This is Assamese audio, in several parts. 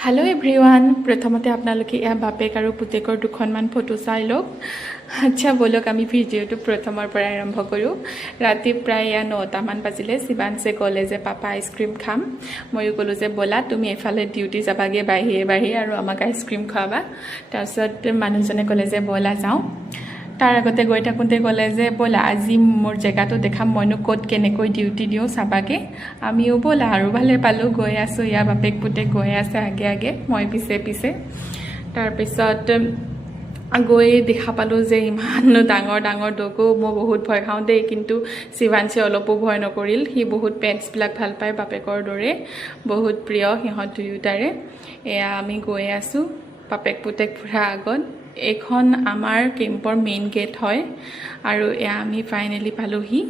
हेलो एवरीवन प्रथमते आपनालोके या बापेक और पुतेकर दुखनमान फटो चाई लक। अच्छा बोलक आमी भिडिओ प्रथমৰ পৰা आरम्भ करूँ। राति प्राय 9टा मान बाजिले शिवांशे कले जे पापा आइसक्रीम खाम। मयो कलो जे बोला तुम एफाले डिउटी जाबागे बाहिरे बाहिरे और आमाक आइसक्रीम खुवाबा। तारपिছত मानुहजने कले जे बोला जाऊँ। तार आगते गई थाकोते कले जे बोला आज मोर जगह देखा मयनो कत केनेকৈ डिउटी दिওঁ चाबागे। आमिओ बोला और भाले पालो गई आसो या बापेक पुतेक गई आसे आगे आगे मैं पिछे पिछे। तारपिছত गई देखा पालो जे इमान डाঙर डाঙर डगो मैं बहुत भय खाऊँ दे किन्तु शिवांशे अलपो भय नकरिल। हि बहुत पेट्स बिलाक ভাল पाय बापेकर दरे बहुत प्रिय सिहत दुयोटारे। एया आमी गई आसो बापेक पुतेक पुरा आगत। एखन आमार केम्पर मेन गेट है और या आमी फाइनेली पालोहि।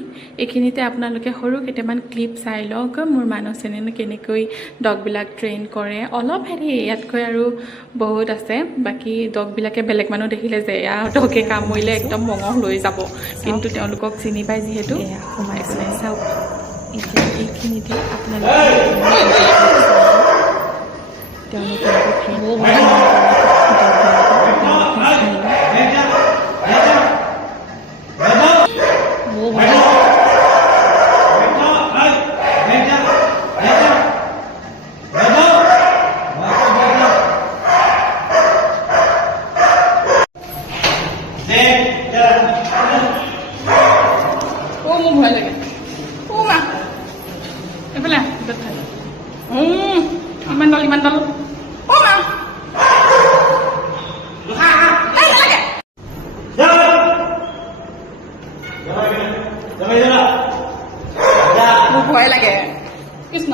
एखिनिते आपनालोके सरू केटामान क्लिप चाई लक मोर मानुहजने केनेকৈ डगबिलाक ट्रेन करे। अलप हेरि यातকৈ আৰু बहुत আছে। बाकी डगबिलाके बेलेग मानुह देखिले जे या डगे कामुरिले एकदम मঙহ লৈ যাব किन्तु তেওঁলোকক চিনি পায় যিহেতু সোমাইছে চাওক। এতিয়া এইখিনিতে আপোনালোকে ভয় লাগে ও মা এফালে ইমান দল ও মা ভয় লাগে কৃষ্ণ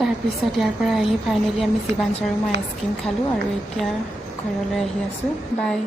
তাৰপিছত ইয়াৰ পৰা আহি ফাইনেলি আমি শিৱাংশ আৰু মই আইচক্ৰীম খালোঁ আৰু এতিয়া ঘৰলৈ আহি আছোঁ। বাই।